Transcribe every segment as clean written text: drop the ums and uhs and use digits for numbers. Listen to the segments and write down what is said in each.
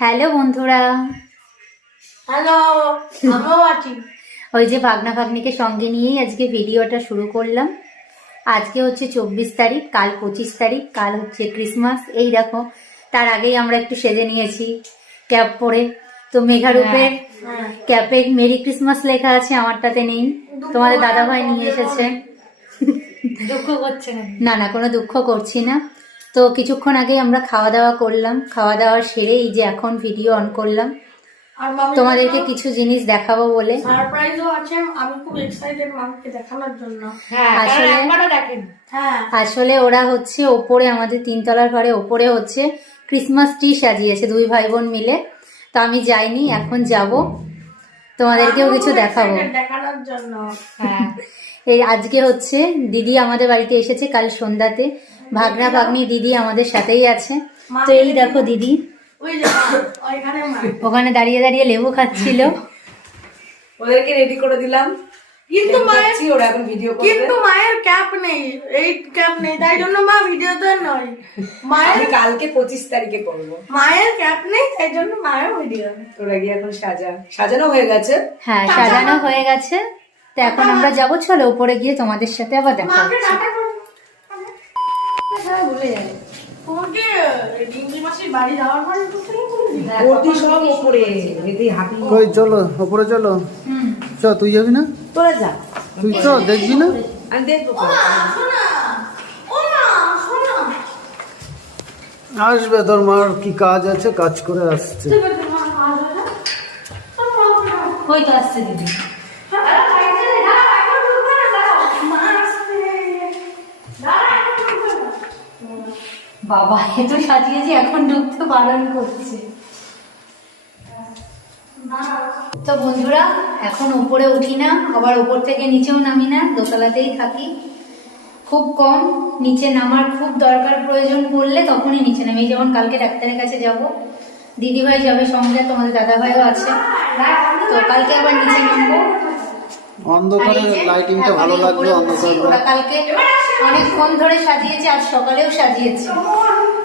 Hello বন্ধুরা, hello. আমিও আছি। ওই যে ভাগনা ভাগ্নিকে সঙ্গে নিয়েই আজকে ভিডিওটা শুরু করলাম। আজকে হচ্ছে 24 তারিখ, কাল 25 তারিখ, কাল হচ্ছে ক্রিসমাস। এই দেখো, তার আগেই আমরা একটু সেজে নিয়েছি ক্যাপ পরে। তো মেঘারূপের ক্যাপে মেরি ক্রিসমাস লেখা আছে, আমারটাতে নেই। তোমাদের দাদাভাই নিয়ে এসেছে। দুঃখ করছে না? না না, কোনো দুঃখ করছি না। তো কিছুক্ষণ আগে আমরা খাওয়া দাওয়া করলাম, খাওয়া দাওয়া সেরে এই যে এখন ভিডিও অন করলাম আর মামি তোমাদেরকে কিছু জিনিস দেখাবো বলে। সারপ্রাইজও আছে, আমি খুব এক্সাইটেড মামিকে দেখানোর জন্য। আসলে একবারও দেখেন। আসলে ওরা হচ্ছে ওপরে, আমাদের 3 তলার ঘরে ওপরে হচ্ছে ক্রিসমাস ট্রি সাজিয়েছে দুই ভাই বোন মিলে। তো আমি যাইনি, এখন যাব, তোমাদেরকেও কিছু দেখাবো দেখানোর জন্য। এই আজকে হচ্ছে দিদি আমাদের বাড়িতে এসেছে কাল সন্ধ্যাতে। ভাগনা ভাগ্নি দিদি আমাদের সাথেই আছে। তো এই দেখো দিদি ওই যে ওইখানে মা ওখানে দাঁড়িয়ে দাঁড়িয়ে লেবু খাচ্ছিল। ওদেরকে রেডি করে দিলাম, কিন্তু মায়ের ওরা এখন ভিডিও করবে। কিন্তু মায়ের ক্যাপ নেই, এই ক্যাপ নেই, তাই জন্য মা ভিডিওতে নয়। মায়ের কালকে 25 তারিখে করবো। মায়ের ক্যাপ নেই, তাই জন্য মায়ের ভিডিও। তোরা গিয়ে এখন সাজানো হয়ে গেছে। হ্যাঁ, সাজানো হয়ে গেছে। তো এখন আমরা যাবো, চলো উপরে গিয়ে তোমাদের সাথে আবার দেখা মাকে হচ্ছে। টাটা করো। ভুলে যাবে তোমাকে। ডিঙ্গি মাসির বাড়ি যাওয়ার পরে ওটি সব উপরে এতে হাঁটি। কই চলো ওপরে চলো। চ, তুই যাবি না? তোরা যা, তুই চ, দেখবি না? আমি দেখবো। আসবে, তোর মার কি কাজ আছে, কাজ করে আসছে। ওই তো আসছে দিদি। বাবা, এত সাজিয়েছি, এখন ঢুকতে বারণ করছে। তো বন্ধুরা, এখন উপরে উঠি না, আবার উপর থেকে নিচেও নামি না, দোতলাতেই থাকি। খুব কম নিচে নামার, খুব দরকার প্রয়োজন পড়লে তখনই নিচে নামি। যেমন কালকে ডাক্তারের কাছে যাব, দিদিভাই যাবে সঙ্গে, তোমাদের দাদাভাইও আছে। তো কালকে আবার নিচে নামবো। অন্ধকারে লাইটিংটা ভালো লাগবে। অন্ধকারে ওরা কালকে অনেকক্ষণ ধরে সাজিয়েছে, আজ সকালেও সাজিয়েছে।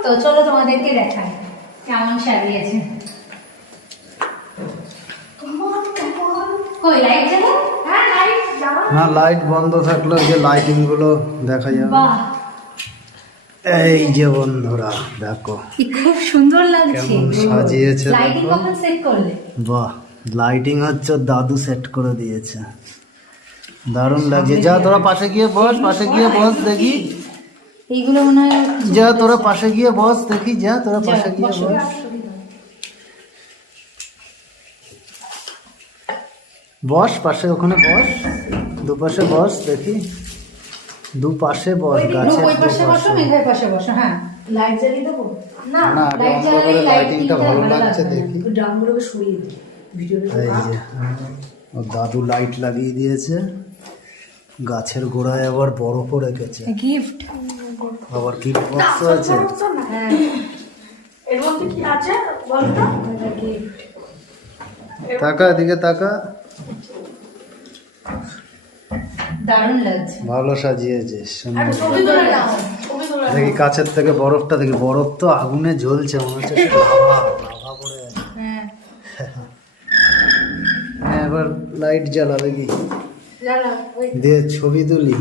তো চলো তোমাদেরকে দেখাই কেমন সাজিয়েছে। কই লাইট জ্বালো? হ্যাঁ লাইট জ্বালা। না, লাইট বন্ধ থাকলে ওই যে লাইটিং গুলো দেখা যাবে। বাহ, এই যে বন্ধুরা দেখো কি খুব সুন্দর লাগছে। কেমন সাজিয়েছে লাইটিং দেখো। কখন সেট করলে? বাহ, লাইটিং হচ্ছে ওর দাদু সেট করে দিয়েছে, দারুণ লাগছে। যা তোরা পাশে গিয়ে বস, পাশে গিয়ে বস দেখি। এইগুলো মনে হয় যা তোরা পাশে গিয়ে বস দেখি, যা তোরা পাশে গিয়ে বস। বস পাশে, ওখানে বস, দুপাশে বস দেখি, দুপাশে বস, গাছের ওই পাশে বসো, দুপাশে। মেঘের পাশে বসো। হ্যাঁ, লাইট জ্বালিয়ে দেবো না? না, আগে লাইট জ্বালালে অন্ধকারে লাইটিংটা ভালো ভালো লাগছে লাগবে। দেখি। ড্রামগুলোকে সরিয়ে দিই ভিডিওটা। এই যে ওর দাদু লাইট লাগিয়ে দিয়েছে, গাছের গোড়ায় আবার বরফও রেখেছে, গিফট। আবার গিফট বক্স আছে। হ্যাঁ, এর মধ্যে কি আছে বলতো? গিফট। তাকা এদিকে, তাকা। দারুণ লাগছে। ভালো সাজিয়েছে, সুন্দর। ছবি তুলে নাও, ছবি তুলে নাও। দেখি কাছের থেকে বরফটা দেখি, বরফ তো আগুনে জ্বলছে, মনে হচ্ছে সে লাভা লাভা পড়ে আছে। হ্যাঁ, হ্যাঁ, এবার লাইট জ্বালা দেখি, জ্বালা, ওই দিয়ে ছবি তুলি।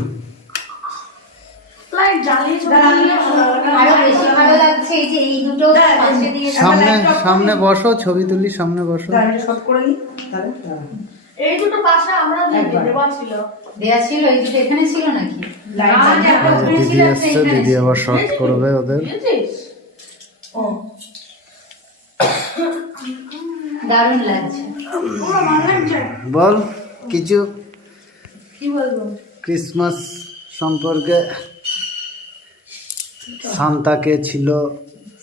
লাইট জ্বালিয়ে ছবি তুললে ভালো লাগে। আরো বেশি ভালো লাগছে এই যে এই দুটো পাশে দিয়ে। সামনে সামনে বসো, ছবি তুলি, সামনে বসো। শর্ট করে নিই তাহলে। এই দুটো পাশে আমরা দেওয়া ছিল। দেয়া ছিল, এই দুটো এখানে ছিল নাকি? লাইট আমার জ্বালিয়ে একটা ওখানে দিদি ছিল, একটা আসছে, এখানে দিদি ছিল। আবার শর্ট করবে ওদের। বুঝেছিস? ও দারুণ লাগছে। পুরো ভালো লাগছে। বল কিছু কি বলবো? ক্রিসমাস সম্পর্কে। সান্তা কে ছিল?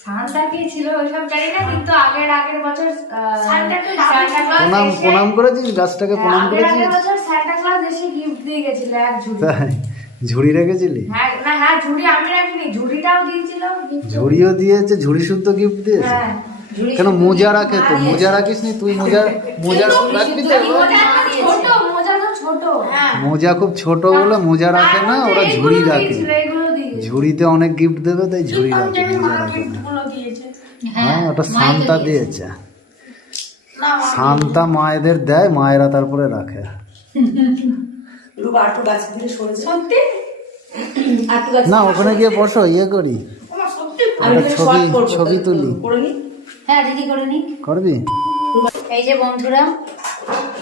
সান্তা কি ছিল ওইসব জানি না, কিন্তু আগের বছর সান্তা ক্লজ প্রণাম করেছিস গাছটাকে? প্রণাম আগের করেছিস? বছর সান্তা ক্লজ এসে গিফট দিয়ে গেছিল এক ঝুড়ি। তাই? ঝুড়ি রেখেছিলি? হ্যাঁ ঝুড়ি আমি রাখিনি, ঝুড়িটাও দিয়েছিল gift। ঝুড়িও দিয়েছে, ঝুড়ি শুদ্ধ গিফট দিয়েছে। হ্যাঁ কেন মোজা রাখে তো? মোজা রাখিস নি তুই? মোজা রাখবি তো? মোজা তো ছোট। হ্যাঁ মোজা খুব ছোট বলে মোজা রাখে না, ওরা ঝুড়ি রাখে। এগুলো দিয়েছিল। ঝুড়িতে অনেক গিফট দেবে, তাই ঝুড়ি রাখে, মোজা রাখে না। গিফট গুলো দিয়েছে। হ্যাঁ ওটা মাই তো শান্তা দিয়েছে। দিয়েছে। শান্তা মায়েদের দেয়, মায়েরা তারপরে রাখে। রূপ আটু গাছের দিকে সরেছে। সত্যি আটু গাছ না ওখানে গিয়ে বসো, ইয়ে করি, আমার সত্যি আমি একটা ছবি ছবি করবো, ছবি তুলি। করে নি। হ্যাঁ দিদি করে নিক। করবি? এই যে বন্ধুরা,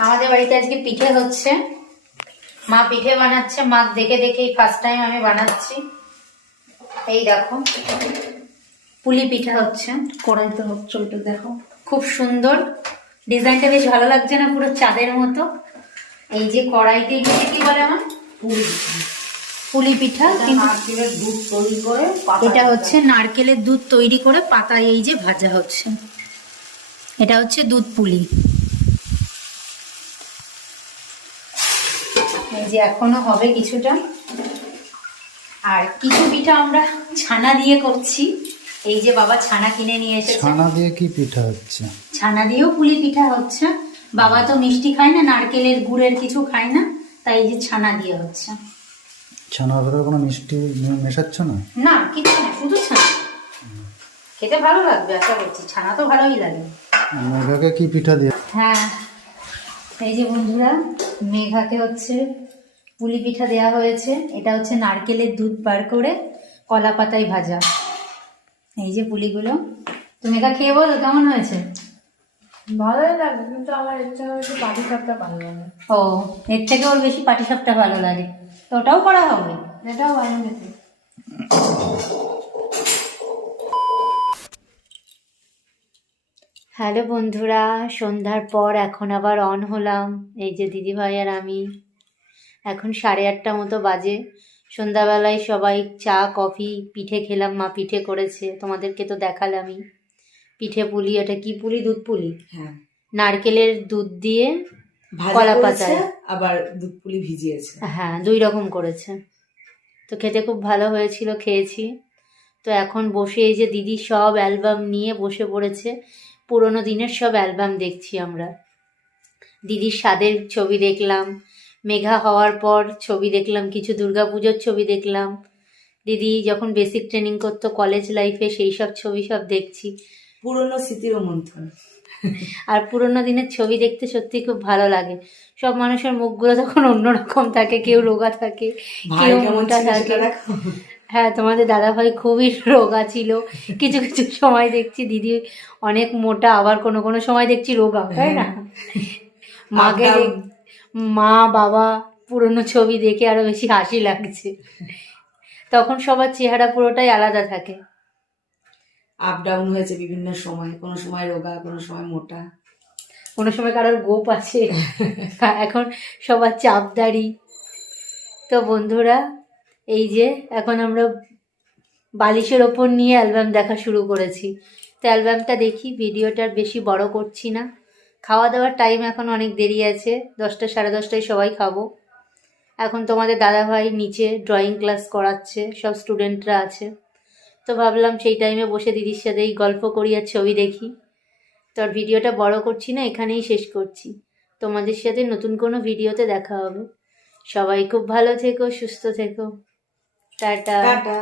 আমাদের বাড়িতে আজকে পিঠে হচ্ছে। মা পিঠে বানাচ্ছে, মা দেখে দেখেই ফার্স্ট টাইম আমি বানাচ্ছি। এই দেখো পুলি পিঠা হচ্ছে। কড়াইতে হচ্ছে ওটা দেখো। খুব সুন্দর ডিজাইনটা, বেশ ভালো লাগছে না? পুরো চাঁদের মতো। এই যে কড়াইতে এগুলো কি বলে আমার? পুলি পিঠা। কিন্তু নারকেলের দুধ তৈরি করে এটা হচ্ছে নারকেলের দুধ তৈরি করে পাতায় এই যে ভাজা হচ্ছে। এটা হচ্ছে দুধ পুলি। এই যে এখনো হবে কিছুটা। আর কিছু পিঠা আমরা ছানা দিয়ে করছি। এই যে বাবা ছানা কিনে নিয়ে এসেছে, ছানা দিয়ে কি পিঠা হচ্ছে? ছানা দিয়েও পুলি পিঠা হচ্ছে। বাবা তো মিষ্টি খায় না, নারকেলের গুড়ের কিছু খায় না, তাই এই যে ছানা দিয়ে হচ্ছে। ছানার ভেতরে কোনো মিষ্টি মেশাচ্ছ না? না কিছু না, শুধু ছানা। খেতে ভালো লাগবে আশা করছি, ছানা তো ভালোই লাগে। মেঘাকে কি পিঠা দিয়ে? হ্যাঁ এই যে বন্ধুরা, মেঘাকে হচ্ছে পুলি পিঠা দেওয়া হয়েছে। এটা হচ্ছে নারকেলের দুধ বার করে কলা পাতায় ভাজা। এই যে পুলিগুলো, তো মেঘা খেয়ে বলো কেমন হয়েছে? ভালোই লাগে, কিন্তু আমার ইচ্ছা হয়েছে পাটি সাপটা ভালো লাগে। ও, এর থেকে ওর বেশি পাটিসাপটা ভালো লাগে, তো ওটাও করা হবে। এটাও ভালো খেতে। হ্যালো বন্ধুরা, সন্ধ্যার পর এখন আবার অন হলাম। এই যে দিদিভাই আর আমি। এখন 8:30 মতো বাজে। সন্ধ্যাবেলায় সবাই চা কফি পিঠে খেলাম, মা পিঠে করেছে, তোমাদেরকে তো দেখালামই। পিঠে পুলি, এটা কি পুলি? দুধ পুলি। হ্যাঁ নারকেলের দুধ দিয়ে ভাজা কলা করেছে, পাতায়। আবার দুধ পুলি ভিজিয়েছে। হ্যাঁ 2 রকম করেছে। তো খেতে খুব ভালো হয়েছিল, খেয়েছি। তো এখন বসে এই যে দিদি সব অ্যালবাম নিয়ে বসে পড়েছে। পুরোনো দিনের সব অ্যালবাম দেখছি আমরা। দিদির স্বাদের ছবি দেখলাম, মেঘা হওয়ার পর ছবি দেখলাম, কিছু দুর্গাপুজোর ছবি দেখলাম, দিদি যখন বেসিক ট্রেনিং করতো কলেজ লাইফে সেই সব ছবি সব দেখছি। পুরনো স্মৃতির মন্থন। আর পুরোনো দিনের ছবি দেখতে সত্যি খুব ভালো লাগে। সব মানুষের মুখগুলো তখন অন্যরকম থাকে, কেউ রোগা থাকে, ভাই কেউ কেমন মোটা ছিল থাকে। সেটা দেখো। হ্যাঁ তোমাদের দাদাভাই খুবই রোগা ছিল, কিছু কিছু সময় দেখছি দিদি অনেক মোটা, আবার কোনো কোনো সময় দেখছি রোগা, তাই না? মাকে Up down. মা বাবা পুরনো ছবি দেখে আরো বেশি হাসি লাগছে। তখন সবার চেহারা পুরোটাই আলাদা থাকে। আপ ডাউন হয়েছে বিভিন্ন সময়, কোনো সময় রোগা, কোনো সময় মোটা। কোনো সময় কারোর গোপ আছে, এখন সবার চাপদারি। তো বন্ধুরা, এই যে এখন আমরা বালিশের ওপর নিয়ে অ্যালবাম দেখা শুরু করেছি। তো অ্যালবামটা দেখি, ভিডিওটার বেশি বড় করছি না। খাওয়া দাওয়ার টাইম এখন অনেক দেরি আছে, 10টা 10:30টায় সবাই খাবো। এখন তোমাদের দাদাভাই নিচে ড্রয়িং ক্লাস করাচ্ছে, সব স্টুডেন্টরা আছে। তো ভাবলাম সেই টাইমে বসে দিদির সাথেই গল্প করি আর ছবি দেখি। তো আর ভিডিওটা বড় করছি না, এখানেই শেষ করছি। তোমাদের সাথে নতুন কোনো ভিডিওতে দেখা হবে। সবাই খুব ভালো থেকো, সুস্থ থেকো। টাটা। টাটা।